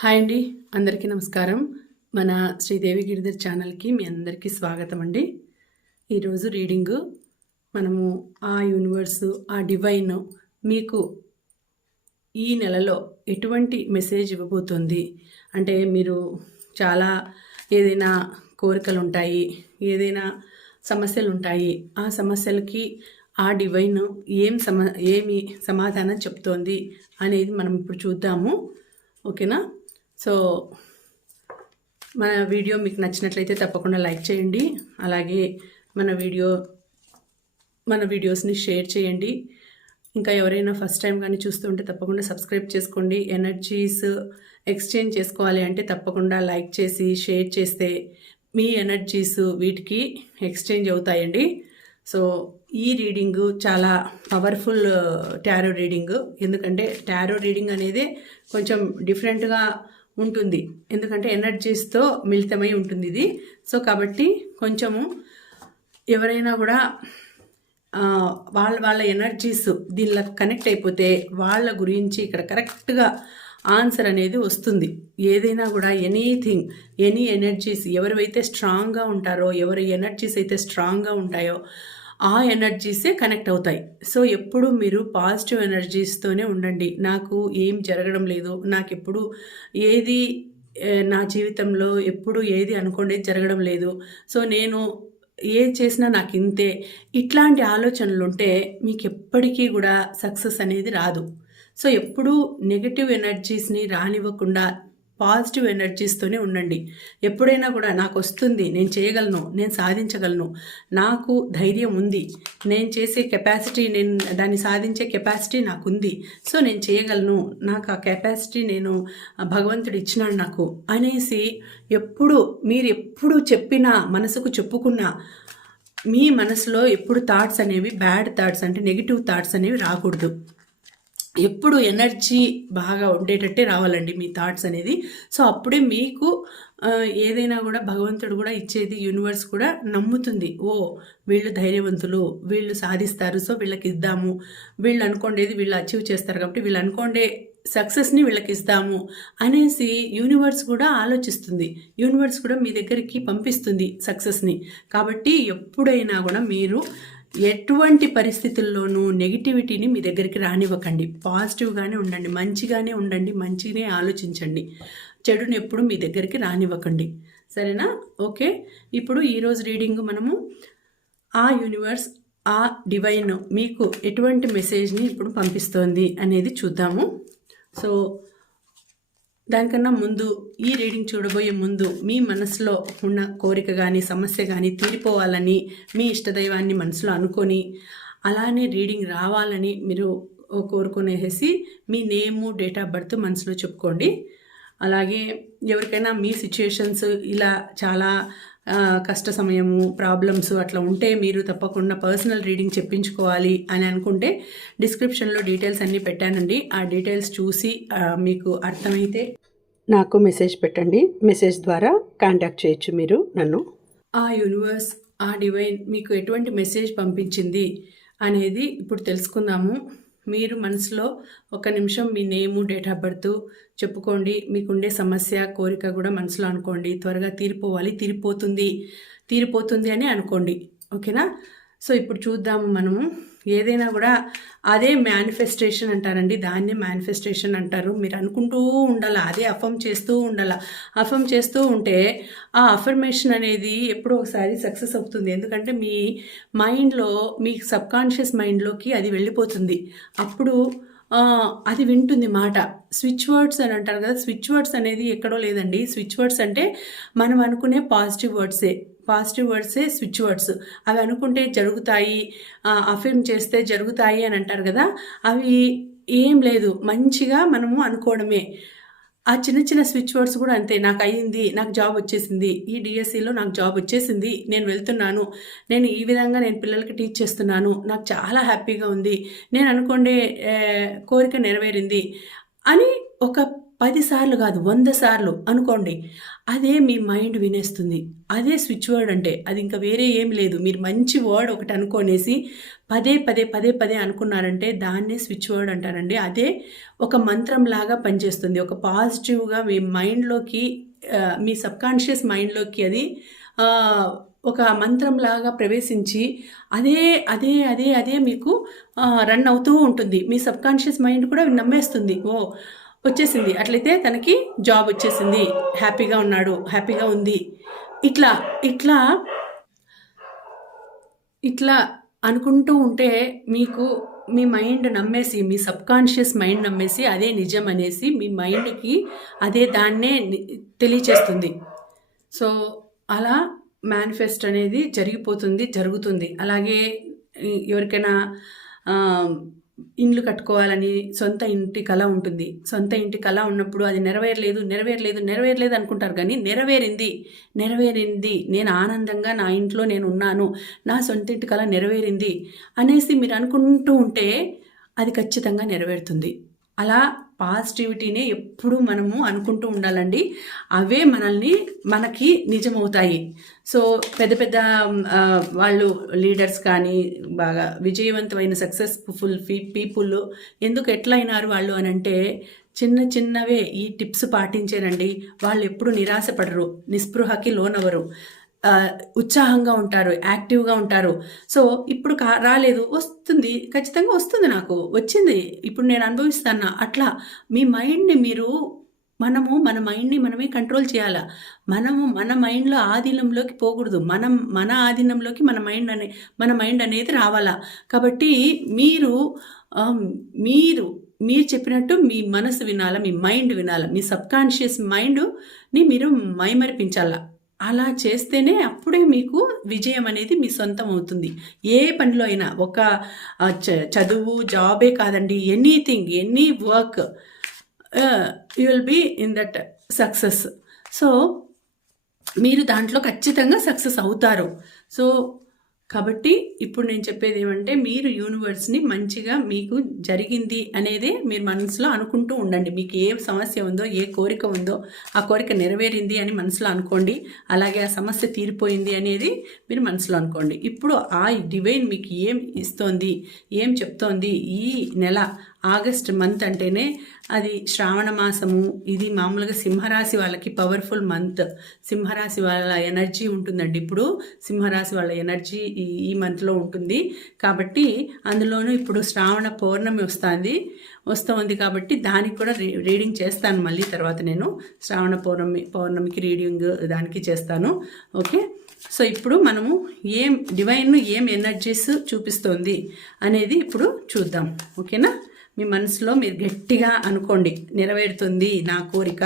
Hi అండి, అందరికీ నమస్కారం. మన శ్రీదేవి గిరిధర్ ఛానల్కి మీ అందరికీ స్వాగతం అండి. ఈరోజు రీడింగు మనము ఆ యూనివర్స్, ఆ డివైన్ మీకు ఈ నెలలో ఎటువంటి మెసేజ్ ఇవ్వబోతుంది అంటే, మీరు చాలా ఏదైనా కోరికలు ఉంటాయి, ఏదైనా సమస్యలు ఉంటాయి. ఆ సమస్యలకి ఆ డివైన్ ఏమి సమాధానం చెప్తోంది అనేది మనం ఇప్పుడు చూద్దాము. ఓకేనా? సో మన వీడియో మీకు నచ్చినట్లయితే తప్పకుండా లైక్ చేయండి. అలాగే మన వీడియోస్ని షేర్ చేయండి. ఇంకా ఎవరైనా ఫస్ట్ టైం కానీ చూస్తుంటే తప్పకుండా సబ్స్క్రైబ్ చేసుకోండి. ఎనర్జీస్ ఎక్స్చేంజ్ చేసుకోవాలి అంటే తప్పకుండా లైక్ చేసి షేర్ చేస్తే మీ ఎనర్జీస్ వీటికి ఎక్స్చేంజ్ అవుతాయండి. సో ఈ రీడింగు చాలా పవర్ఫుల్ టారో రీడింగ్. ఎందుకంటే టారో రీడింగ్ అనేది కొంచెం డిఫరెంట్గా ఉంటుంది, ఎందుకంటే ఎనర్జీస్తో మిళితమై ఉంటుంది ఇది. సో కాబట్టి కొంచెము ఎవరైనా కూడా వాళ్ళ ఎనర్జీస్ దీనిలో కనెక్ట్ అయిపోతే వాళ్ళ గురించి ఇక్కడ కరెక్ట్గా ఆన్సర్ అనేది వస్తుంది. ఏదైనా కూడా ఎనీ ఎనర్జీస్ ఎవరైతే స్ట్రాంగ్గా ఉంటారో, ఎవరి ఎనర్జీస్ అయితే స్ట్రాంగ్గా ఉంటాయో ఆ ఎనర్జీసే కనెక్ట్ అవుతాయి. సో ఎప్పుడు మీరు పాజిటివ్ ఎనర్జీస్తోనే ఉండండి. నాకు ఏం జరగడం లేదు, నాకు ఎప్పుడు ఏది నా జీవితంలో ఎప్పుడు ఏది అనుకోండి జరగడం లేదు, సో నేను ఏది చేసినా నాకు ఇంతే, ఇట్లాంటి ఆలోచనలు ఉంటే మీకు ఎప్పటికీ కూడా సక్సెస్ అనేది రాదు. సో ఎప్పుడూ నెగటివ్ ఎనర్జీస్ని రానివ్వకుండా పాజిటివ్ ఎనర్జీస్తోనే ఉండండి. ఎప్పుడైనా కూడా నాకు వస్తుంది, నేను చేయగలను, నేను సాధించగలను, నాకు ధైర్యం ఉంది, నేను చేసే కెపాసిటీ, నేను దాన్ని సాధించే కెపాసిటీ నాకు ఉంది, సో నేను చేయగలను, నాకు ఆ కెపాసిటీ భగవంతుడు ఇచ్చినాడు నాకు అనేసి మీరు ఎప్పుడు చెప్పినా, మనసుకు చెప్పుకున్నా మీ మనసులో ఎప్పుడు థాట్స్ అనేవి, బ్యాడ్ థాట్స్ అంటే నెగిటివ్ థాట్స్ అనేవి రాకూడదు. ఎప్పుడు ఎనర్జీ బాగా ఉండేటట్టే రావాలండి మీ థాట్స్ అనేది. సో అప్పుడే మీకు ఏదైనా కూడా భగవంతుడు కూడా ఇచ్చేది, యూనివర్స్ కూడా నమ్ముతుంది. ఓ వీళ్ళు ధైర్యవంతులు, వీళ్ళు సాధిస్తారు, సో వీళ్ళకి ఇద్దాము, వీళ్ళు అనుకోండేది వీళ్ళు అచీవ్ చేస్తారు కాబట్టి వీళ్ళు అనుకోండే సక్సెస్ని వీళ్ళకి ఇస్తాము అనేసి యూనివర్స్ కూడా ఆలోచిస్తుంది. యూనివర్స్ కూడా మీ దగ్గరికి పంపిస్తుంది సక్సెస్ని. కాబట్టి ఎప్పుడైనా కూడా మీరు ఎటువంటి పరిస్థితుల్లోనూ నెగిటివిటీని మీ దగ్గరికి రానివ్వకండి. పాజిటివ్గానే ఉండండి, మంచిగానే ఉండండి, మంచిగానే ఆలోచించండి. చెడుని ఎప్పుడు మీ దగ్గరికి రానివ్వకండి. సరేనా? ఓకే. ఇప్పుడు ఈరోజు రీడింగ్ మనము ఆ యూనివర్స్, ఆ డివైన్ మీకు ఎటువంటి మెసేజ్ని ఇప్పుడు పంపిస్తోంది అనేది చూద్దాము. సో దానికన్నా ముందు, ఈ రీడింగ్ చూడబోయే ముందు మీ మనసులో ఉన్న కోరిక కానీ సమస్య కానీ తీరిపోవాలని మీ ఇష్టదైవాన్ని మనసులో అనుకొని, అలానే రీడింగ్ రావాలని మీరు కోరుకునేసి మీ నేము, డేట్ ఆఫ్ బర్త్ మనసులో చెప్పుకోండి. అలాగే ఎవరికైనా మీ సిచ్యుయేషన్స్ ఇలా చాలా కష్ట సమయము, ప్రాబ్లమ్స్ అట్లా ఉంటే మీరు తప్పకుండా పర్సనల్ రీడింగ్ చెప్పించుకోవాలి అని అనుకుంటే డిస్క్రిప్షన్లో డీటెయిల్స్ అన్నీ పెట్టానండి. ఆ డీటెయిల్స్ చూసి మీకు అర్థమైతే నాకు మెసేజ్ పెట్టండి. మెసేజ్ ద్వారా కాంటాక్ట్ చేయొచ్చు మీరు నన్ను. ఆ యూనివర్స్, ఆ డివైన్ మీకు ఎటువంటి మెసేజ్ పంపించింది అనేది ఇప్పుడు తెలుసుకుందాము. మీరు మనసులో ఒక నిమిషం మీ నేము, డేట్ ఆఫ్ బర్త్ చెప్పుకోండి. మీకుండే సమస్య, కోరిక కూడా మనసులో అనుకోండి. త్వరగా తీరిపోతుంది అని అనుకోండి. ఓకేనా? సో ఇప్పుడు చూద్దాము. మనము ఏదైనా కూడా అదే మేనిఫెస్టేషన్ అంటారండి, దాన్నే మేనిఫెస్టేషన్ అంటారు. మీరు అనుకుంటూ ఉండాలి, అదే అఫర్మ్ చేస్తూ ఉండాలి. అఫర్మ్ చేస్తూ ఉంటే ఆ అఫర్మేషన్ అనేది ఎప్పుడో ఒకసారి సక్సెస్ అవుతుంది. ఎందుకంటే మీ మైండ్లో, మీ సబ్కాన్షియస్ మైండ్లోకి అది వెళ్ళిపోతుంది. అప్పుడు అది వింటుంది మాట. స్విచ్ వర్డ్స్ అని అంటారు కదా, స్విచ్ వర్డ్స్ అనేది ఎక్కడో లేదండి. స్విచ్ వర్డ్స్ అంటే మనం అనుకునే పాజిటివ్ వర్డ్సే స్విచ్ వర్డ్స్. అవి అనుకుంటే జరుగుతాయి, అఫర్మ్ చేస్తే జరుగుతాయి అని అంటారు కదా, అవి ఏం లేదు, మంచిగా మనము అనుకోవడమే. ఆ చిన్న చిన్న స్విచ్ వర్డ్స్ కూడా అంతే. నాకు అయ్యింది, నాకు జాబ్ వచ్చేసింది, ఈ డిఎస్సిలో నాకు జాబ్ వచ్చేసింది, నేను వెళ్తున్నాను, నేను ఈ విధంగా నేను పిల్లలకి టీచ్ చేస్తున్నాను, నాకు చాలా హ్యాపీగా ఉంది, నేను అనుకోండే కోరిక నెరవేరింది అని ఒక 10 సార్లు కాదు 100 సార్లు అనుకోండి. అదే మీ మైండ్ వినేస్తుంది. అదే స్విచ్ వర్డ్ అంటే. అది ఇంకా వేరే ఏమి లేదు. మీరు మంచి వర్డ్ ఒకటి అనుకోనేసి పదే పదే పదే పదే అనుకున్నారంటే దాన్నే స్విచ్ వర్డ్ అంటారండి. అదే ఒక మంత్రంలాగా పనిచేస్తుంది. ఒక పాజిటివ్‌గా మీ మైండ్‌లోకి మీ సబ్‌కాన్షియస్ మైండ్‌లోకి అది ఒక మంత్రంలాగా ప్రవేశించి అదే అదే అదే అదే మీకు రన్ అవుతూ ఉంటుంది. మీ సబ్‌కాన్షియస్ మైండ్ కూడా నమ్మేస్తుంది. ఓహ్! వచ్చేసింది. అట్లయితే తనకి జాబ్ వచ్చేసింది. హ్యాపీగా ఉన్నాడు. హ్యాపీగా ఉంది. ఇట్లా, ఇట్లా, ఇట్లా అనుకుంటూ ఉంటే మీకు మీ మైండ్ నమ్మేసి, మీ సబ్‌కాన్షియస్ మైండ్ నమ్మేసి అదే నిజం అనేసి మీ మైండ్‌కి అదే దాన్నే తెలియచేస్తుంది. సో, అలా మేనిఫెస్ట్ అనేది జరిగిపోతుంది, జరుగుతుంది. అలాగే ఎవరికైనా ఇండ్లు కట్టుకోవాలని సొంత ఇంటి కల ఉంటుంది. సొంత ఇంటి కల ఉన్నప్పుడు అది నెరవేరలేదు అనుకుంటారు కానీ నెరవేరింది. నేను ఆనందంగా నా ఇంట్లో నేను ఉన్నాను. నా సొంత ఇంటి కల నెరవేరింది అనేసి మీరు అనుకుంటూ ఉంటే అది ఖచ్చితంగా నెరవేరుతుంది. అలా పాజిటివిటీనే ఎప్పుడూ మనము అనుకుంటూ ఉండాలండి. అవే మనకి నిజమవుతాయి. సో పెద్ద పెద్ద వాళ్ళు లీడర్స్ కానీ బాగా విజయవంతమైన సక్సెస్ఫుల్ పీపుల్ ఎందుకు ఎట్లా అయినారు వాళ్ళు అని అంటే చిన్నవే ఈ టిప్స్ పాటించారండి. వాళ్ళు ఎప్పుడు నిరాశపడరు, నిస్పృహకి లోనవరు, ఉత్సాహంగా ఉంటారు, యాక్టివ్గా ఉంటారు. సో ఇప్పుడు రాలేదు, వస్తుంది, ఖచ్చితంగా వస్తుంది, నాకు వచ్చింది, ఇప్పుడు నేను అనుభవిస్తాను. అట్లా మీ మైండ్ని మన మైండ్ని మనమే కంట్రోల్ చేయాలా. మన మైండ్లో ఆధీనంలోకి పోకూడదు. మన ఆధీనంలోకి మన మైండ్ అనేది రావాలా. కాబట్టి మీరు చెప్పినట్టు మీ మనసు వినాలా, మీ మైండ్ వినాలా, మీ సబ్కాన్షియస్ మైండ్ని మీరు మైమరిపించాలా. అలా చేస్తేనే అప్పుడే మీకు విజయం అనేది మీ సొంతం అవుతుంది. ఏ పనిలో అయినా ఒక చదువు, జాబే కాదండి, anything, any work you will be in that success. So మీరు దాంట్లో ఖచ్చితంగా సక్సెస్ అవుతారు. సో కాబట్టి ఇప్పుడు నేను చెప్పేది ఏమంటే మీరు యూనివర్స్ని మంచిగా మీకు జరిగింది అనేదే మీరు మనసులో అనుకుంటూ ఉండండి. మీకు ఏ సమస్య ఉందో, ఏ కోరిక ఉందో ఆ కోరిక నెరవేరింది అని మనసులో అనుకోండి. అలాగే ఆ సమస్య తీరిపోయింది అనేది మీరు మనసులో అనుకోండి. ఇప్పుడు ఆ డివైన్ మీకు ఏం ఇస్తోంది, ఏం చెప్తోంది, ఈ నెల ఆగస్ట్ మంత్ అంటేనే అది శ్రావణ మాసము. ఇది మామూలుగా సింహరాశి వాళ్ళకి పవర్ఫుల్ మంత్. సింహరాశి వాళ్ళ ఎనర్జీ ఉంటుందండి. ఇప్పుడు సింహరాశి వాళ్ళ ఎనర్జీ ఈ మంత్లో ఉంటుంది. కాబట్టి అందులోనూ ఇప్పుడు శ్రావణ పౌర్ణమి వస్తుంది కాబట్టి దానికి కూడా రీడింగ్ చేస్తాను. మళ్ళీ తర్వాత నేను శ్రావణ పౌర్ణమికి రీడింగ్ దానికి చేస్తాను. ఓకే. సో ఇప్పుడు మనము డివైన్ ఏం ఎనర్జీస్ చూపిస్తోంది అనేది ఇప్పుడు చూద్దాం. ఓకేనా. మీ మనసులో మీరు గట్టిగా అనుకోండి, నెరవేరుతుంది నా కోరిక,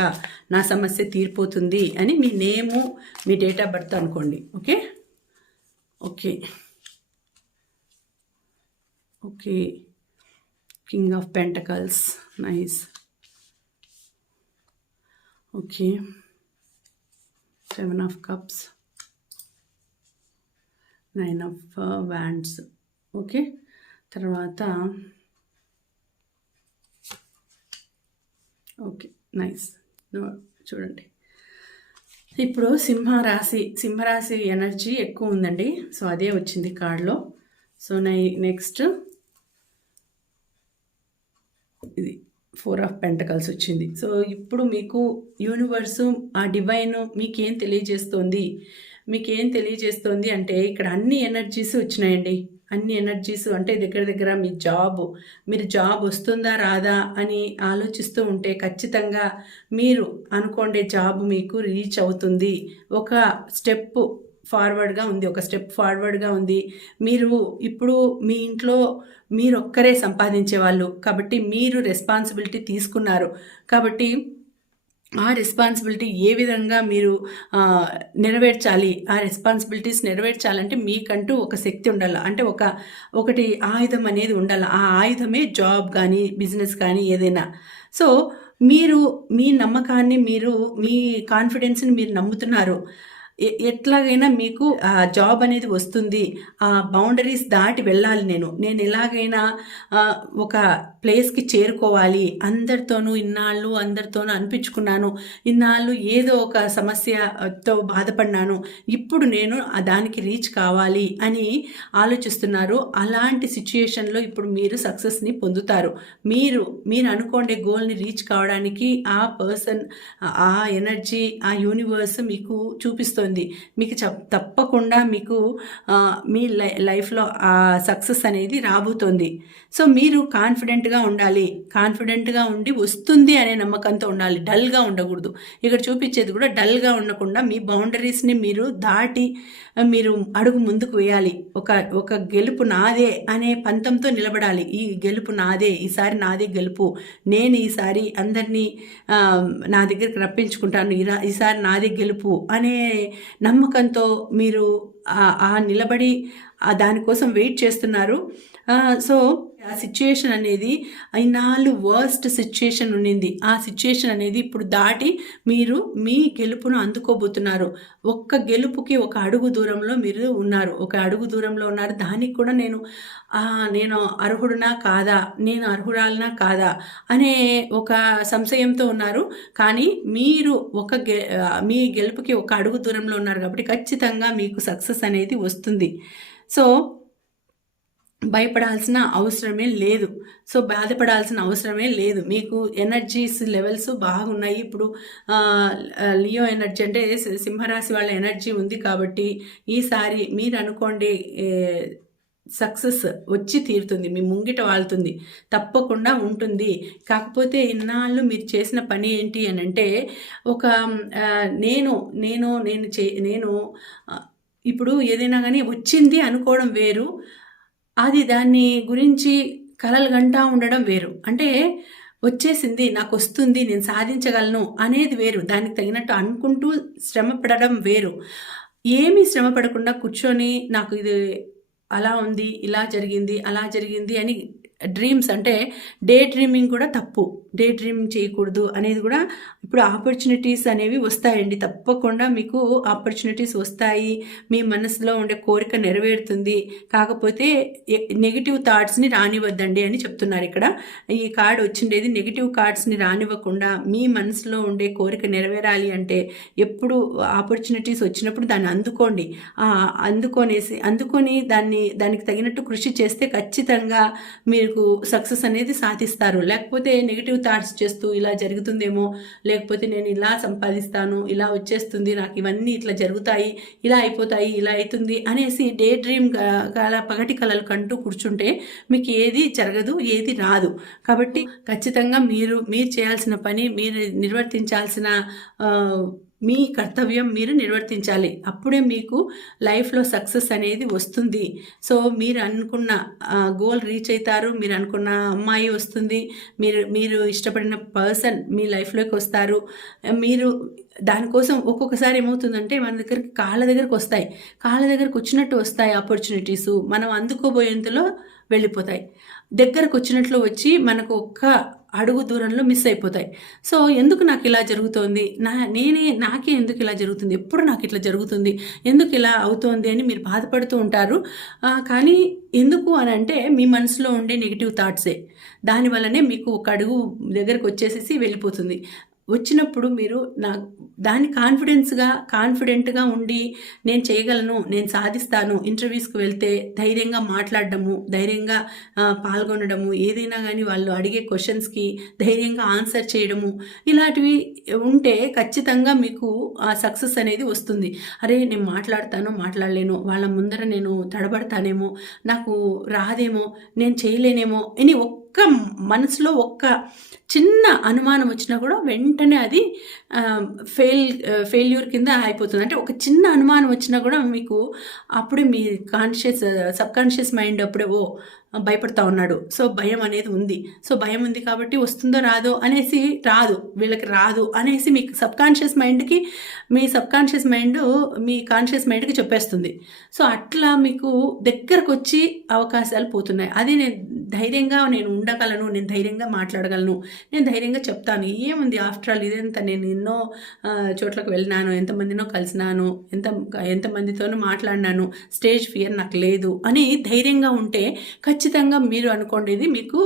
నా సమస్య తీరిపోతుంది అని మీ నేము, మీ డేట్ ఆఫ్ బర్త్ అనుకోండి. Okay. King of pentacles, nice. Okay. 7 of cups, 9 of wands. Okay. తర్వాత ఓకే, నైస్. చూడండి, ఇప్పుడు సింహరాశి ఎనర్జీ ఎక్కువ ఉందండి. సో అదే వచ్చింది కార్డ్లో. సో నెక్స్ట్ ఇది 4 ఆఫ్ పెంటకల్స్ వచ్చింది. సో ఇప్పుడు మీకు యూనివర్సు, ఆ డివైన్ మీకేం తెలియజేస్తోంది అంటే ఇక్కడ అన్ని ఎనర్జీస్ వచ్చినాయండి. అన్ని ఎనర్జీస్ అంటే దగ్గర మీరు జాబ్ వస్తుందా రాదా అని ఆలోచిస్తూ ఉంటే ఖచ్చితంగా మీరు అనుకోండి జాబ్ మీకు రీచ్ అవుతుంది. ఒక స్టెప్ ఫార్వర్డ్గా ఉంది. మీరు ఇప్పుడు మీ ఇంట్లో మీరొక్కరే సంపాదించే వాళ్ళు కాబట్టి మీరు రెస్పాన్సిబిలిటీ తీసుకున్నారు. కాబట్టి ఆ రెస్పాన్సిబిలిటీ ఏ విధంగా మీరు నెరవేర్చాలి, ఆ రెస్పాన్సిబిలిటీస్ నెరవేర్చాలంటే మీకంటూ ఒక శక్తి ఉండాలి. అంటే ఒకటి ఆయుధం అనేది ఉండాలి. ఆ ఆయుధమే జాబ్ కానీ బిజినెస్ కానీ ఏదైనా. సో మీరు మీ నమ్మకాన్ని, మీ కాన్ఫిడెన్స్ని మీరు నమ్ముతున్నారు. ఎట్లాగైనా మీకు ఆ జాబ్ అనేది వస్తుంది, ఆ బౌండరీస్ దాటి వెళ్ళాలి, నేను ఎలాగైనా ఒక ప్లేస్కి చేరుకోవాలి, అందరితోనూ అనిపించుకున్నాను, ఇన్నాళ్ళు ఏదో ఒక సమస్యతో బాధపడినాను, ఇప్పుడు నేను దానికి రీచ్ కావాలి అని ఆలోచిస్తున్నారు. అలాంటి సిచ్యుయేషన్లో ఇప్పుడు మీరు సక్సెస్ని పొందుతారు. మీరు అనుకోండే గోల్ని రీచ్ కావడానికి ఆ పర్సన్, ఆ ఎనర్జీ, ఆ యూనివర్స్ మీకు చూపిస్తుంది. మీకు తప్పకుండా మీకు మీ లైఫ్లో ఆ సక్సెస్ అనేది రాబోతోంది. సో మీరు కాన్ఫిడెంట్గా ఉండాలి, కాన్ఫిడెంట్గా ఉండి వస్తుంది అనే నమ్మకంతో ఉండాలి, డల్గా ఉండకూడదు. ఇక్కడ చూపించేది కూడా డల్గా ఉండకుండా మీ బౌండరీస్ని మీరు దాటి మీరు అడుగు ముందుకు వేయాలి. ఒక గెలుపు నాదే అనే పంతంతో నిలబడాలి. ఈ గెలుపు నాదే, ఈసారి నాదే గెలుపు, నేను ఈసారి అందరినీ నా దగ్గరికి రప్పించుకుంటాను, ఈసారి నాదే గెలుపు అనే నమ్మకంతో మీరు నిలబడి దానికోసం వెయిట్ చేస్తున్నారు. సో ఆ సిచ్యుయేషన్ అనేది ఇన్నాళ్ళు వర్స్ట్ సిచ్యుయేషన్ ఉండింది, ఆ సిచ్యుయేషన్ అనేది ఇప్పుడు దాటి మీరు మీ గెలుపును అందుకోబోతున్నారు. ఒక్క గెలుపుకి ఒక అడుగు దూరంలో మీరు ఉన్నారు, దానికి కూడా నేను అర్హుడునా కాదా, నేను అర్హురాలనా కాదా అనే ఒక సంశయంతో ఉన్నారు. కానీ మీరు మీ గెలుపుకి ఒక అడుగు దూరంలో ఉన్నారు కాబట్టి ఖచ్చితంగా మీకు సక్సెస్ అనేది వస్తుంది. సో భయపడాల్సిన అవసరమే లేదు, బాధపడాల్సిన అవసరమే లేదు. మీకు ఎనర్జీస్ లెవెల్స్ బాగున్నాయి. ఇప్పుడు లియో ఎనర్జీ అంటే సింహరాశి వాళ్ళ ఎనర్జీ ఉంది కాబట్టి ఈసారి మీరు అనుకోండి సక్సెస్ వచ్చి తీరుతుంది, మీ ముంగిట వాళ్తుంది, తప్పకుండా ఉంటుంది. కాకపోతే ఇన్నాళ్ళు మీరు చేసిన పని ఏంటి అని అంటే నేను ఇప్పుడు ఏదైనా కానీ వచ్చింది అనుకోవడం వేరు, అది దాన్ని గురించి కలలు గంటా ఉండడం వేరు. అంటే వచ్చేసింది, నాకు వస్తుంది, నేను సాధించగలను అనేది వేరు. దానికి తగినట్టు అనుకుంటూ శ్రమ పడడం వేరు. ఏమీ శ్రమ పడకుండా కూర్చొని నాకు ఇది అలా ఉంది, ఇలా జరిగింది, అలా జరిగింది అని డ్రీమ్స్ అంటే డే డ్రీమింగ్ కూడా తప్పు, డే డ్రీమింగ్ చేయకూడదు అనేది కూడా. ఇప్పుడు ఆపర్చునిటీస్ అనేవి వస్తాయండి, తప్పకుండా మీకు ఆపర్చునిటీస్ వస్తాయి, మీ మనసులో ఉండే కోరిక నెరవేరుతుంది. కాకపోతే నెగిటివ్ థాట్స్ని రానివ్వద్దండి అని చెప్తున్నారు ఇక్కడ. ఈ కార్డ్ వచ్చిండేది నెగిటివ్ థాట్స్ని రానివ్వకుండా మీ మనసులో ఉండే కోరిక నెరవేరాలి అంటే ఎప్పుడు ఆపర్చునిటీస్ వచ్చినప్పుడు దాన్ని అందుకొని దానికి తగినట్టు కృషి చేస్తే ఖచ్చితంగా మీరు సక్సెస్ అనేది సాధిస్తారు. లేకపోతే నెగిటివ్ థాట్స్ చేస్తూ ఇలా జరుగుతుందేమో, లేకపోతే నేను ఇలా సంపాదిస్తాను, ఇలా వచ్చేస్తుంది, నాకు ఇవన్నీ ఇట్లా జరుగుతాయి, ఇలా అయిపోతాయి, ఇలా అవుతుంది అనేసి డే డ్రీమ్ పగటి కలలు కంటూ కూర్చుంటే మీకు ఏది జరగదు, ఏది రాదు. కాబట్టి ఖచ్చితంగా మీరు చేయాల్సిన పని, మీరు నిర్వర్తించాల్సిన మీ కర్తవ్యం మీరు నిర్వర్తించాలి. అప్పుడే మీకు లైఫ్లో సక్సెస్ అనేది వస్తుంది. సో మీరు అనుకున్న గోల్ రీచ్ అవుతారు, మీరు అనుకున్న అమ్మాయి వస్తుంది, మీరు ఇష్టపడిన పర్సన్ మీ లైఫ్లోకి వస్తారు. మీరు దానికోసం ఒక్కొక్కసారి ఏమవుతుందంటే మన దగ్గరికి కాళ్ళ దగ్గరకు వచ్చినట్టు వస్తాయి ఆపర్చునిటీస్, మనం అందుకోబోయేంతలో వెళ్ళిపోతాయి. దగ్గరకు వచ్చినట్లు వచ్చి మనకు ఒక్క అడుగు దూరంలో మిస్ అయిపోతాయి. సో ఎందుకు నాకు ఇలా జరుగుతోంది, నాకే ఎందుకు ఇలా జరుగుతుంది, ఎప్పుడు నాకు ఇట్లా జరుగుతుంది, ఎందుకు ఇలా అవుతోంది అని మీరు బాధపడుతూ ఉంటారు. కానీ ఎందుకు అని అంటే మీ మనసులో ఉండే నెగిటివ్ థాట్సే, దానివల్లనే మీకు ఒక అడుగు దగ్గరకు వచ్చేసేసి వెళ్ళిపోతుంది. వచ్చినప్పుడు మీరు దాన్ని కాన్ఫిడెంట్గా ఉండి నేను చేయగలను, నేను సాధిస్తాను, ఇంటర్వ్యూస్కి వెళ్తే ధైర్యంగా మాట్లాడడము, ధైర్యంగా పాల్గొనడము, ఏదైనా కానీ వాళ్ళు అడిగే క్వశ్చన్స్కి ధైర్యంగా ఆన్సర్ చేయడము, ఇలాంటివి ఉంటే ఖచ్చితంగా మీకు ఆ సక్సెస్ అనేది వస్తుంది. అరే నేను మాట్లాడలేను, వాళ్ళ ముందర నేను తడబడతానేమో, నాకు రాదేమో, నేను చేయలేనేమో అని మనసులో ఒక్క చిన్న అనుమానం వచ్చినా కూడా వెంటనే అది ఫెయిల్యూర్ కింద అయిపోతుంది. అంటే ఒక చిన్న అనుమానం వచ్చినా కూడా మీకు అప్పుడే మీ సబ్ కాన్షియస్ మైండ్ అప్పుడే భయపడతా ఉన్నాడు. సో భయం అనేది ఉంది. సో భయం ఉంది కాబట్టి వస్తుందో రాదో అనేసి రాదు, వీళ్ళకి రాదు అనేసి మీ సబ్కాన్షియస్ మైండ్కి మీ సబ్కాన్షియస్ మైండ్ మీ కాన్షియస్ మైండ్కి చెప్పేస్తుంది. సో అట్లా మీకు దగ్గరకు వచ్చి అవకాశాలు పోతున్నాయి. అది నేను ధైర్యంగా నేను ఉండగలను, నేను ధైర్యంగా మాట్లాడగలను, నేను ధైర్యంగా చెప్తాను, ఏముంది ఆఫ్టర్ ఆల్ ఇదంతా, నేను ఎన్నో చోట్లకు వెళ్ళినాను, ఎంతమందినో కలిసినాను, ఎంతమందితోనూ మాట్లాడినాను, స్టేజ్ ఫియర్ నాకు లేదు అని ధైర్యంగా ఉంటే ఖచ్చితంగా మీరు అనుకోండి మీకు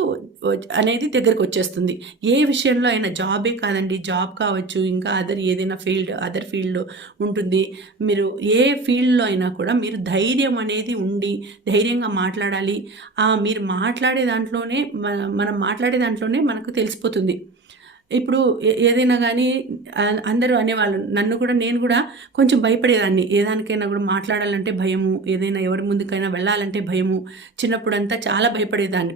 అనేది దగ్గరకు వచ్చేస్తుంది. ఏ విషయంలో అయినా, జాబే కాదండి, జాబ్ కావచ్చు, ఇంకా ఏదైనా అదర్ ఫీల్డ్ ఉంటుంది. మీరు ఏ ఫీల్డ్లో అయినా కూడా మీరు ధైర్యం అనేది ఉండి ధైర్యంగా మాట్లాడాలి. మీరు మాట్లాడే దాంట్లోనే మనం మాట్లాడే దాంట్లోనే మనకు తెలిసిపోతుంది. ఇప్పుడు ఏదైనా కానీ అందరూ అనేవాళ్ళు, నేను కూడా కొంచెం భయపడేదాన్ని. ఏదానికైనా కూడా మాట్లాడాలంటే భయము, ఏదైనా ఎవరి ముందుకైనా వెళ్ళాలంటే భయము. చిన్నప్పుడంతా చాలా భయపడేదాన్ని,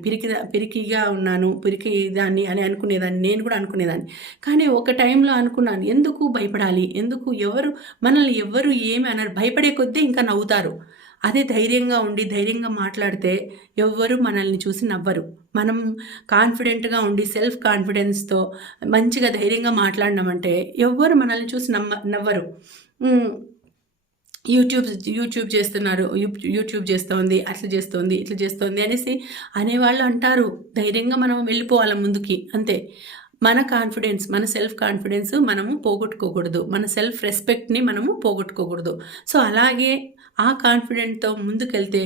పిరికిగా ఉన్నాను, పిరికిదాన్ని అని అనుకునేదాన్ని, నేను కూడా అనుకునేదాన్ని. కానీ ఒక టైంలో అనుకున్నాను, ఎందుకు భయపడాలి, మనల్ని ఎవరు ఏమి అన్నారు, భయపడే కొద్దీ ఇంకా నవ్వుతారు. అదే ధైర్యంగా ఉండి ధైర్యంగా మాట్లాడితే ఎవ్వరు మనల్ని చూసి నవ్వరు. మనం కాన్ఫిడెంట్గా ఉండి సెల్ఫ్ కాన్ఫిడెన్స్తో మంచిగా ధైర్యంగా మాట్లాడినామంటే ఎవ్వరు మనల్ని చూసి నవ్వరు. యూట్యూబ్ చేస్తున్నారు, యూట్యూబ్ చేస్తోంది, అట్లా చేస్తోంది, ఇట్లా చేస్తోంది అనేసి అనేవాళ్ళు అంటారు. ధైర్యంగా మనం వెళ్ళిపోవాలి ముందుకి, అంతే. మన కాన్ఫిడెన్స్, మన సెల్ఫ్ కాన్ఫిడెన్స్ మనము పోగొట్టుకోకూడదు, మన సెల్ఫ్ రెస్పెక్ట్ని మనము పోగొట్టుకోకూడదు. సో అలాగే ఆ కాన్ఫిడెంట్తో ముందుకెళ్తే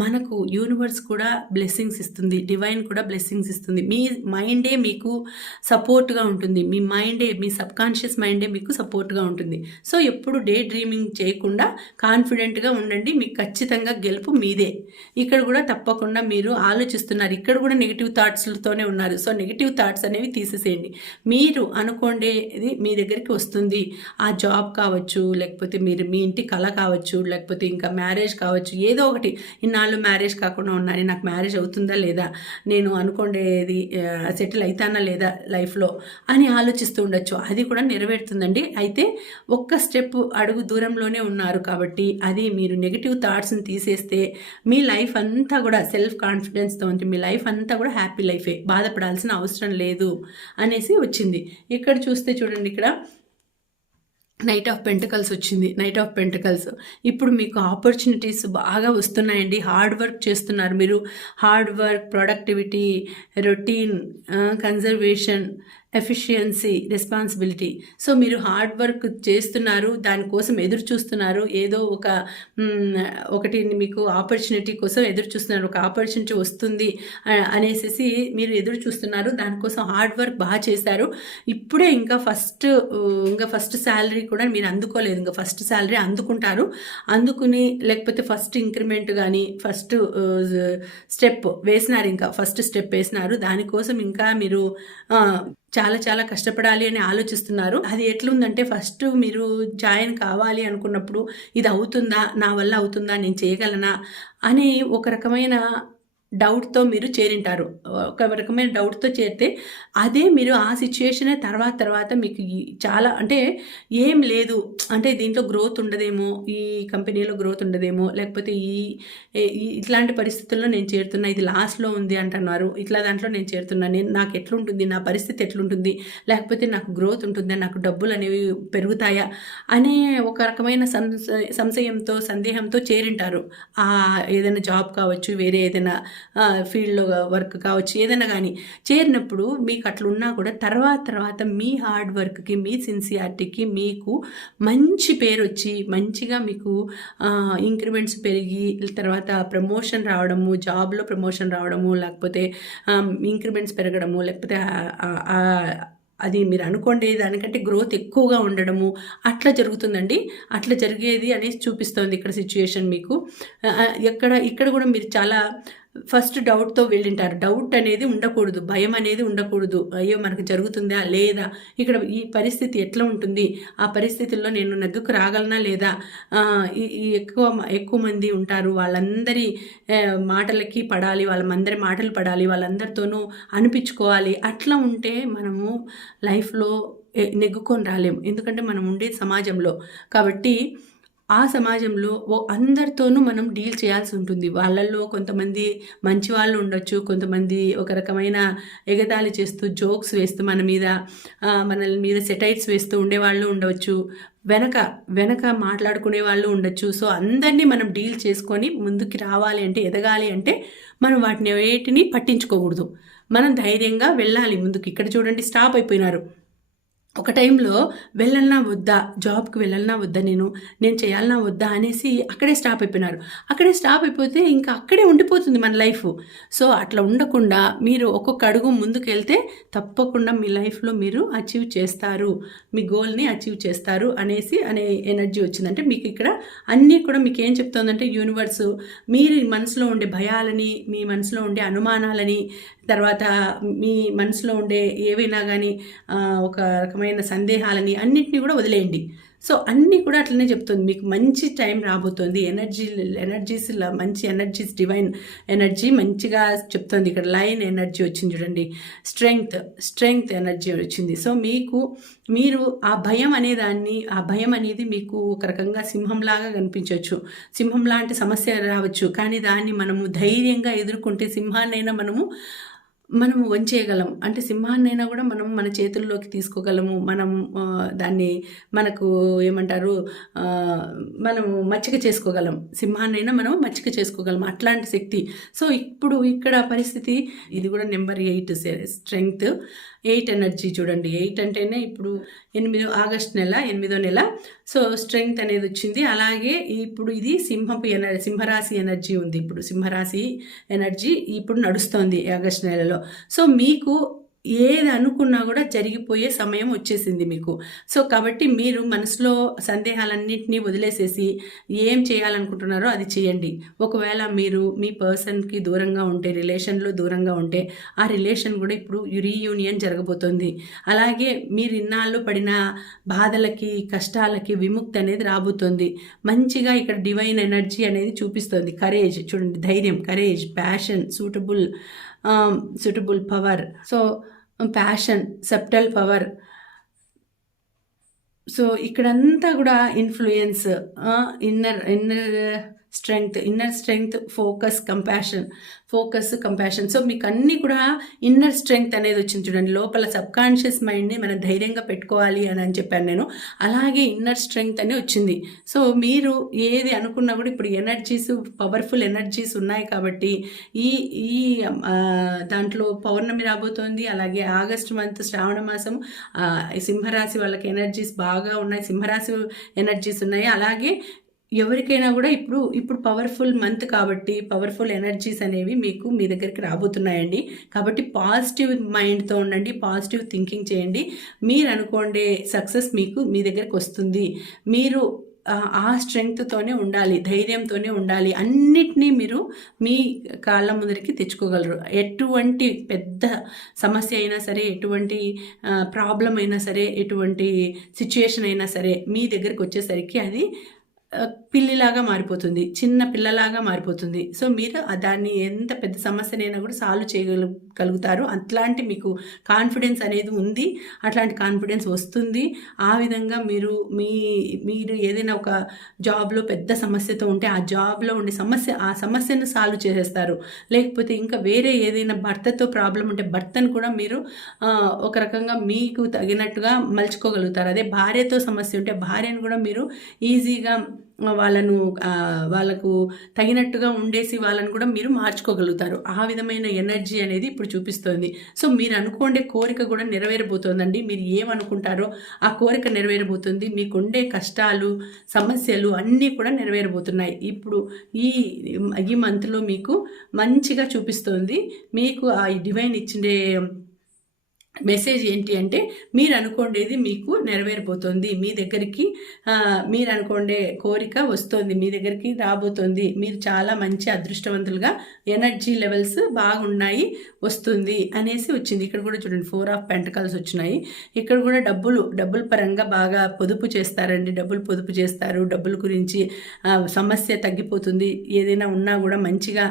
మనకు యూనివర్స్ కూడా బ్లెస్సింగ్స్ ఇస్తుంది, డివైన్ కూడా బ్లెస్సింగ్స్ ఇస్తుంది. మీ మైండే మీకు సపోర్ట్గా ఉంటుంది, మీ సబ్కాన్షియస్ మైండే మీకు సపోర్ట్గా ఉంటుంది. సో ఎప్పుడు డే డ్రీమింగ్ చేయకుండా కాన్ఫిడెంట్గా ఉండండి, మీకు ఖచ్చితంగా గెలుపు మీదే. ఇక్కడ కూడా తప్పకుండా మీరు ఆలోచిస్తున్నారు, ఇక్కడ కూడా నెగిటివ్ థాట్స్లతోనే ఉన్నారు. సో నెగిటివ్ థాట్స్ అనేవి తీసేసేయండి. మీరు అనుకోండేది మీ దగ్గరికి వస్తుంది. ఆ జాబ్ కావచ్చు, లేకపోతే మీ ఇంటి కళ కావచ్చు, లేకపోతే ఇంకా మ్యారేజ్ కావచ్చు, ఏదో ఒకటి. ఇన్నాళ్ళు మ్యారేజ్ కాకుండా ఉన్నాను, నాకు మ్యారేజ్ అవుతుందా లేదా, నేను అనుకోండేది సెటిల్ అవుతానా లేదా లైఫ్లో అని ఆలోచిస్తూ ఉండొచ్చు. అది కూడా నెరవేరుతుందండి. అయితే ఒక్క స్టెప్ అడుగు దూరంలోనే ఉన్నారు కాబట్టి అది మీరు నెగిటివ్ థాట్స్ని తీసేస్తే మీ లైఫ్ అంతా కూడా సెల్ఫ్ కాన్ఫిడెన్స్తో ఉంటుంది. మీ లైఫ్ అంతా కూడా హ్యాపీ లైఫే, బాధపడాల్సిన అవసరం లేదు అనేసి వచ్చింది. ఇక్కడ చూస్తే చూడండి, ఇక్కడ నైట్ ఆఫ్ పెంటకల్స్ వచ్చింది. నైట్ ఆఫ్ పెంటకల్స్ ఇప్పుడు మీకు ఆపర్చునిటీస్ బాగా వస్తున్నాయండి. హార్డ్ వర్క్ చేస్తున్నారు మీరు. Hard work, productivity, routine, conservation, efficiency, responsibility. So మీరు హార్డ్ వర్క్ చేస్తున్నారు, దానికోసం ఎదురు చూస్తున్నారు. ఏదో ఒకటి మీకు ఆపర్చునిటీ కోసం ఎదురు చూస్తున్నారు. ఒక ఆపర్చునిటీ వస్తుంది అనేసి మీరు ఎదురు చూస్తున్నారు. దానికోసం హార్డ్ వర్క్ బాగా చేశారు. ఇప్పుడే ఇంకా ఫస్ట్ శాలరీ కూడా మీరు అందుకోలేదు. ఇంకా ఫస్ట్ శాలరీ అందుకుంటారు. అందుకుని లేకపోతే ఫస్ట్ ఇంక్రిమెంట్ కానీ ఫస్ట్ స్టెప్ వేసినారు. ఇంకా ఫస్ట్ స్టెప్ వేసినారు. దానికోసం ఇంకా మీరు చాలా చాలా కష్టపడాలి అని ఆలోచిస్తున్నారు. అది ఎట్లుందంటే, ఫస్ట్ మీరు జాయిన్ కావాలి అనుకున్నప్పుడు ఇది అవుతుందా, నా వల్ల అవుతుందా, నేను చేయగలనా అని ఒక రకమైన డౌట్తో మీరు చేరింటారు. ఒక రకమైన డౌట్తో చేరితే అదే మీరు ఆ సిచ్యుయేషనే తర్వాత మీకు చాలా అంటే ఏం లేదు అంటే దీంట్లో గ్రోత్ ఉండదేమో, ఈ కంపెనీలో గ్రోత్ ఉండదేమో, లేకపోతే ఇట్లాంటి పరిస్థితుల్లో నేను చేరుతున్నా, ఇది లాస్ట్లో ఉంది అంటున్నారు, ఇట్లా దాంట్లో నేను చేరుతున్నా, నాకు ఎట్లుంటుంది, నా పరిస్థితి ఎట్లుంటుంది, లేకపోతే నాకు గ్రోత్ ఉంటుందా, నాకు డబ్బులు అనేవి పెరుగుతాయా అనే ఒక రకమైన సంశయంతో సందేహంతో చేరింటారు. ఏదైనా జాబ్ కావచ్చు, వేరే ఏదైనా ఫీల్డ్లో వర్క్ కావచ్చు, ఏదైనా కానీ చేరినప్పుడు మీకు అట్లున్నా కూడా తర్వాత మీ హార్డ్ వర్క్కి, మీ సిన్సియారిటీకి మీకు మంచి పేరు వచ్చి మంచిగా మీకు ఇంక్రిమెంట్స్ పెరిగి తర్వాత ప్రమోషన్ రావడము, జాబ్లో ప్రమోషన్ రావడము, లేకపోతే ఇంక్రిమెంట్స్ పెరగడము, లేకపోతే అది మీరు అనుకోండి దానికంటే గ్రోత్ ఎక్కువగా ఉండడము అట్లా జరుగుతుందండి. అట్లా జరిగేది అనేసి చూపిస్తోంది ఇక్కడ సిచ్యుయేషన్ మీకు. ఇక్కడ కూడా మీరు చాలా ఫస్ట్ డౌట్తో వెళ్ళింటారు. డౌట్ అనేది ఉండకూడదు, భయం అనేది ఉండకూడదు. అయ్యో మనకు జరుగుతుందా లేదా, ఇక్కడ ఈ పరిస్థితి ఎట్లా ఉంటుంది, ఆ పరిస్థితుల్లో నేను నెగ్గుకు రాగలనా లేదా, ఎక్కువ మంది ఉంటారు, వాళ్ళందరి మాటలకి పడాలి, వాళ్ళందరి మాటలు పడాలి, వాళ్ళందరితోనూ అనిపించుకోవాలి. అట్లా ఉంటే మనము లైఫ్లో నెగ్గుకొని రాలేము, ఎందుకంటే మనం ఉండే సమాజంలో. కాబట్టి ఆ సమాజంలో అందరితోనూ మనం డీల్ చేయాల్సి ఉంటుంది. వాళ్ళల్లో కొంతమంది మంచి వాళ్ళు ఉండొచ్చు. కొంతమంది ఒక రకమైన ఎగతాళి చేస్తూ, జోక్స్ వేస్తూ మన మీద సెటైర్స్ వేస్తూ ఉండేవాళ్ళు ఉండవచ్చు. వెనక మాట్లాడుకునే వాళ్ళు ఉండొచ్చు. సో, అందరినీ మనం డీల్ చేసుకొని ముందుకు రావాలి అంటే, ఎదగాలి అంటే మనం వాటిని వేటిని పట్టించుకోకూడదు. మనం ధైర్యంగా వెళ్ళాలి ముందుకు. ఇక్కడ చూడండి స్టాప్ అయిపోయినారు. ఒక టైంలో వెళ్ళాలనా వద్దా, జాబ్కి వెళ్ళాలనా వద్దా, నేను చేయాలనా వద్దా అనేసి అక్కడే స్టాప్ అయిపోయినారు. అక్కడే స్టాప్ అయిపోతే ఇంకా అక్కడే ఉండిపోతుంది మన లైఫ్. సో అట్లా ఉండకుండా మీరు ఒక్కొక్క అడుగు ముందుకు వెళ్తే తప్పకుండా మీ లైఫ్లో మీరు అచీవ్ చేస్తారు, మీ గోల్ని అచీవ్ చేస్తారు అనే ఎనర్జీ వచ్చింది. అంటే మీకు ఇక్కడ అన్నీ కూడా మీకు ఏం చెప్తుందంటే యూనివర్స్ మీరు మనసులో ఉండే భయాలని, మీ మనసులో ఉండే అనుమానాలని, తర్వాత మీ మనసులో ఉండే ఏవైనా కానీ ఒక రకమైన సందేహాలని అన్నింటినీ కూడా వదిలేయండి. సో అన్నీ కూడా అట్లనే చెప్తుంది. మీకు మంచి టైం రాబోతుంది. ఎనర్జీస్ మంచి ఎనర్జీస్, డివైన్ ఎనర్జీ మంచిగా చెప్తుంది. ఇక్కడ లైన్ ఎనర్జీ వచ్చింది చూడండి, స్ట్రెంగ్త్ ఎనర్జీ వచ్చింది. సో మీరు ఆ భయం అనేది మీకు ఒక రకంగా సింహంలాగా కనిపించవచ్చు. సింహం లాంటి సమస్య రావచ్చు, కానీ దాన్ని మనము ధైర్యంగా ఎదుర్కొంటే సింహాన్నైనా మనము వంచేయగలం. అంటే సింహాన్నైనా కూడా మనం మన చేతుల్లోకి తీసుకోగలము. మనం దాన్ని మనకు ఏమంటారు, మనము మచ్చిక చేసుకోగలం. సింహాన్నైనా మనం మచ్చిక చేసుకోగలం, అట్లాంటి శక్తి. సో ఇప్పుడు ఇక్కడ పరిస్థితి ఇది కూడా నెంబర్ 8 స్ట్రెంగ్త్ 8 ఎనర్జీ చూడండి. 8 అంటేనే ఇప్పుడు ఆగస్ట్ నెల 8వ నెల. సో స్ట్రెంగ్త్ అనేది వచ్చింది. అలాగే ఇప్పుడు ఇది సింహరాశి ఎనర్జీ ఉంది. ఇప్పుడు సింహరాశి ఎనర్జీ ఇప్పుడు నడుస్తోంది ఆగస్ట్ నెలలో. సో మీకు ఏది అనుకున్నా కూడా జరిగిపోయే సమయం వచ్చేసింది మీకు. సో కాబట్టి మీరు మనసులో సందేహాలన్నింటినీ వదిలేసేసి ఏం చేయాలనుకుంటున్నారో అది చేయండి. ఒకవేళ మీరు మీ పర్సన్కి దూరంగా ఉంటే, రిలేషన్లో దూరంగా ఉంటే, ఆ రిలేషన్ కూడా ఇప్పుడు రీయూనియన్ జరగబోతుంది. అలాగే మీరు ఇన్నాళ్ళు పడిన బాధలకి, కష్టాలకి విముక్తి అనేది రాబోతుంది. మంచిగా ఇక్కడ డివైన్ ఎనర్జీ అనేది చూపిస్తుంది. కరేజ్ చూడండి, ధైర్యం, courage, passion, suitable power. So passion, subtle power. So ఇక్కడంతా కూడా influence, inner strength, focus, compassion. So మీకు అన్నీ కూడా ఇన్నర్ స్ట్రెంగ్త్ అనేది వచ్చింది చూడండి. లోపల సబ్కాన్షియస్ మైండ్ని మనం ధైర్యంగా పెట్టుకోవాలి అని చెప్పాను నేను. అలాగే ఇన్నర్ స్ట్రెంగ్త్ అని వచ్చింది. సో మీరు ఏది అనుకున్నా కూడా ఇప్పుడు ఎనర్జీస్, పవర్ఫుల్ ఎనర్జీస్ ఉన్నాయి కాబట్టి ఈ దాంట్లో పౌర్ణమి రాబోతోంది. అలాగే ఆగస్టు మంత్, శ్రావణ మాసం, సింహరాశి వాళ్ళకి ఎనర్జీస్ బాగా ఉన్నాయి, సింహరాశి ఎనర్జీస్ ఉన్నాయి. అలాగే ఎవరికైనా కూడా ఇప్పుడు పవర్ఫుల్ మంత్ కాబట్టి పవర్ఫుల్ ఎనర్జీస్ అనేవి మీ దగ్గరికి రాబోతున్నాయండి. కాబట్టి పాజిటివ్ మైండ్తో ఉండండి, పాజిటివ్ థింకింగ్ చేయండి. మీరు అనుకోండి సక్సెస్ మీ దగ్గరికి వస్తుంది. మీరు ఆ స్ట్రెంగ్త్తోనే ఉండాలి, ధైర్యంతోనే ఉండాలి. అన్నిటినీ మీరు మీ కాళ్ళ ముందరికి తెచ్చుకోగలరు. ఎటువంటి పెద్ద సమస్య అయినా సరే, ఎటువంటి ప్రాబ్లం అయినా సరే, ఎటువంటి సిచ్యుయేషన్ అయినా సరే మీ దగ్గరికి వచ్చేసరికి అది పిల్లిలాగా మారిపోతుంది, చిన్న పిల్లలాగా మారిపోతుంది. సో మీరు దాన్ని ఎంత పెద్ద సమస్యనైనా కూడా సాల్వ్ చేయగలుగుతారు. అట్లాంటి మీకు కాన్ఫిడెన్స్ అనేది ఉంది, అట్లాంటి కాన్ఫిడెన్స్ వస్తుంది. ఆ విధంగా మీరు ఏదైనా ఒక జాబ్లో పెద్ద సమస్యతో ఉంటే ఆ జాబ్లో ఉండే ఆ సమస్యను సాల్వ్ చేసేస్తారు. లేకపోతే ఇంకా వేరే ఏదైనా భర్తతో ప్రాబ్లం ఉంటే భర్తను కూడా మీరు ఒక రకంగా మీకు తగినట్టుగా మలుచుకోగలుగుతారు. అదే భార్యతో సమస్య ఉంటే భార్యను కూడా మీరు ఈజీగా వాళ్ళకు తగినట్టుగా ఉండేసి వాళ్ళని కూడా మీరు మార్చుకోగలుగుతారు. ఆ విధమైన ఎనర్జీ అనేది ఇప్పుడు చూపిస్తుంది. సో మీరు అనుకోండే కోరిక కూడా నెరవేరబోతోందండి. మీరు ఏమనుకుంటారో ఆ కోరిక నెరవేరబోతుంది. మీకుండే కష్టాలు, సమస్యలు అన్నీ కూడా నెరవేరబోతున్నాయి. ఇప్పుడు ఈ మంత్లో మీకు మంచిగా చూపిస్తుంది. మీకు ఆ డివైన్ ఇచ్చిండే మెసేజ్ ఏంటి అంటే మీరు అనుకోండేది మీకు నెరవేరిపోతుంది. మీ దగ్గరికి మీరు అనుకోండే కోరిక వస్తుంది, మీ దగ్గరికి రాబోతుంది. మీరు చాలా మంచి అదృష్టవంతులుగా, ఎనర్జీ లెవెల్స్ బాగున్నాయి, వస్తుంది అనేసి వచ్చింది. ఇక్కడ కూడా చూడండి 4 ఆఫ్ పెంటకల్స్ వచ్చినాయి. ఇక్కడ కూడా డబ్బుల పరంగా బాగా పొదుపు చేస్తారండి. డబ్బులు పొదుపు చేస్తారు. డబ్బుల గురించి సమస్య తగ్గిపోతుంది. ఏదైనా ఉన్నా కూడా మంచిగా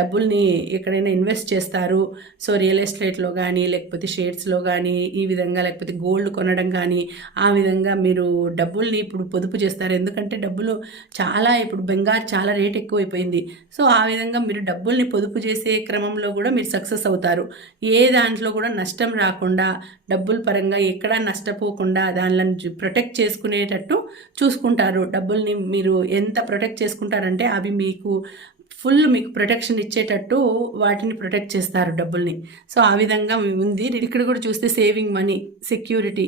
డబ్బుల్ని ఎక్కడైనా ఇన్వెస్ట్ చేస్తారు. సో రియల్ ఎస్టేట్లో కానీ లేకపోతే షేర్స్ షేర్స్లో కానీ ఈ విధంగా, లేకపోతే గోల్డ్ కొనడం కానీ, ఆ విధంగా మీరు డబ్బుల్ని ఇప్పుడు పొదుపు చేస్తారు. ఎందుకంటే డబ్బులు చాలా ఇప్పుడు బంగారు చాలా రేట్ ఎక్కువైపోయింది. సో ఆ విధంగా మీరు డబ్బుల్ని పొదుపు చేసే క్రమంలో కూడా మీరు సక్సెస్ అవుతారు. ఏ దాంట్లో కూడా నష్టం రాకుండా, డబ్బుల పరంగా ఎక్కడా నష్టపోకుండా దానిని ప్రొటెక్ట్ చేసుకునేటట్టు చూసుకుంటారు. డబ్బుల్ని మీరు ఎంత ప్రొటెక్ట్ చేసుకుంటారంటే అవి మీకు మీకు ప్రొటెక్షన్ ఇచ్చేటట్టు వాటిని ప్రొటెక్ట్ చేస్తారు డబ్బుల్ని. సో ఆ విధంగా ఉంది. ఇక్కడ కూడా చూస్తే saving money, security,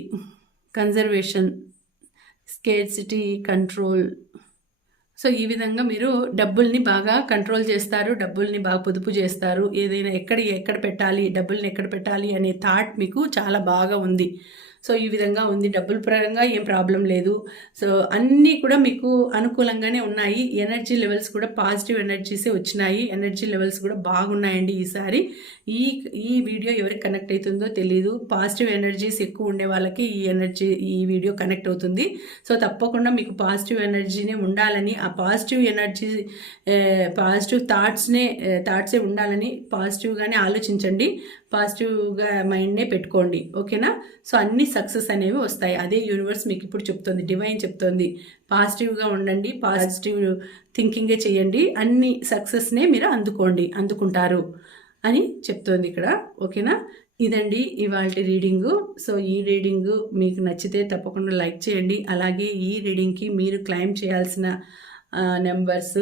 conservation, scarcity, control. So ఈ విధంగా మీరు డబ్బుల్ని బాగా కంట్రోల్ చేస్తారు, డబ్బుల్ని బాగా పొదుపు చేస్తారు. ఏదైనా ఎక్కడ పెట్టాలి, డబ్బుల్ని ఎక్కడ పెట్టాలి అనే థాట్ మీకు చాలా బాగా ఉంది. సో ఈ విధంగా ఉంది. డబ్బుల పరంగా ఏం ప్రాబ్లం లేదు. సో అన్నీ కూడా మీకు అనుకూలంగానే ఉన్నాయి. ఎనర్జీ లెవెల్స్ కూడా పాజిటివ్ ఎనర్జీసే వచ్చినాయి. ఎనర్జీ లెవెల్స్ కూడా బాగున్నాయండి ఈసారి. ఈ వీడియో ఎవరికి కనెక్ట్ అవుతుందో తెలీదు. పాజిటివ్ ఎనర్జీస్ ఎక్కువ ఉండే వాళ్ళకి ఈ వీడియో కనెక్ట్ అవుతుంది. సో తప్పకుండా మీకు పాజిటివ్ ఎనర్జీనే ఉండాలని, ఆ పాజిటివ్ ఎనర్జీ పాజిటివ్ థాట్సే ఉండాలని పాజిటివ్గానే ఆలోచించండి, పాజిటివ్గా మైండ్నే పెట్టుకోండి. ఓకేనా? సో అన్ని సక్సెస్ అనేవి వస్తాయి. అదే యూనివర్స్ మీకు ఇప్పుడు చెప్తుంది, డివైన్ చెప్తుంది. పాజిటివ్గా ఉండండి, పాజిటివ్ థింకింగే చేయండి, అన్ని సక్సెస్నే మీరు అందుకుంటారు అని చెప్తోంది ఇక్కడ. ఓకేనా? ఇదండి ఇవాల్టి రీడింగు. సో ఈ రీడింగు మీకు నచ్చితే తప్పకుండా లైక్ చేయండి. అలాగే ఈ రీడింగ్కి మీరు క్లైమ్ చేయాల్సిన నెంబర్స్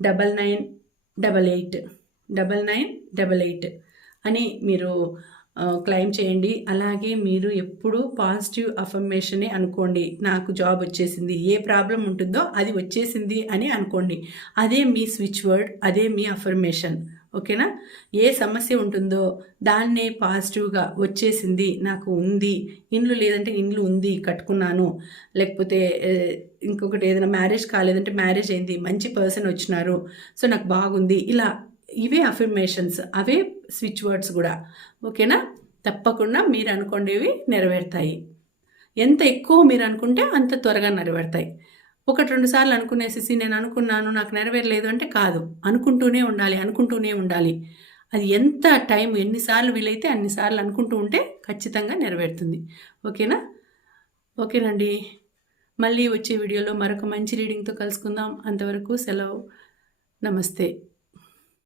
9988 అని మీరు క్లైమ్ చేయండి. అలాగే మీరు ఎప్పుడూ పాజిటివ్ అఫర్మేషనే అనుకోండి. నాకు జాబ్ వచ్చేసింది, ఏ ప్రాబ్లం ఉంటుందో అది వచ్చేసింది అని అనుకోండి. అదే మీ స్విచ్ వర్డ్, అదే మీ అఫర్మేషన్. ఓకేనా? ఏ సమస్య ఉంటుందో దాన్నే పాజిటివ్గా వచ్చేసింది, నాకు ఉంది, ఇండ్లు లేదంటే ఇండ్లు ఉంది, కట్టుకున్నాను, లేకపోతే ఇంకొకటి ఏదైనా మ్యారేజ్ కాలేదంటే మ్యారేజ్ అయింది, మంచి పర్సన్ వచ్చినారు, సో నాకు బాగుంది. ఇలా ఇవే అఫర్మేషన్స్, అవే స్విచ్ వర్డ్స్ కూడా. ఓకేనా? తప్పకుండా మీరు అనుకునేవి నెరవేరుతాయి. ఎంత ఎక్కువ మీరు అనుకుంటే అంత త్వరగా నెరవేరుతాయి. 1-2 సార్లు అనుకునేసేసి నేను అనుకున్నాను నాకు నెరవేరలేదు అంటే కాదు. అనుకుంటూనే ఉండాలి. అది ఎంత టైం, ఎన్నిసార్లు వీలైతే అన్నిసార్లు అనుకుంటూ ఉంటే ఖచ్చితంగా నెరవేరుతుంది. ఓకేనా? ఓకేనండి. మళ్ళీ వచ్చే వీడియోలో మరొక మంచి రీడింగ్తో కలుసుకుందాం. అంతవరకు సెలవు. నమస్తే.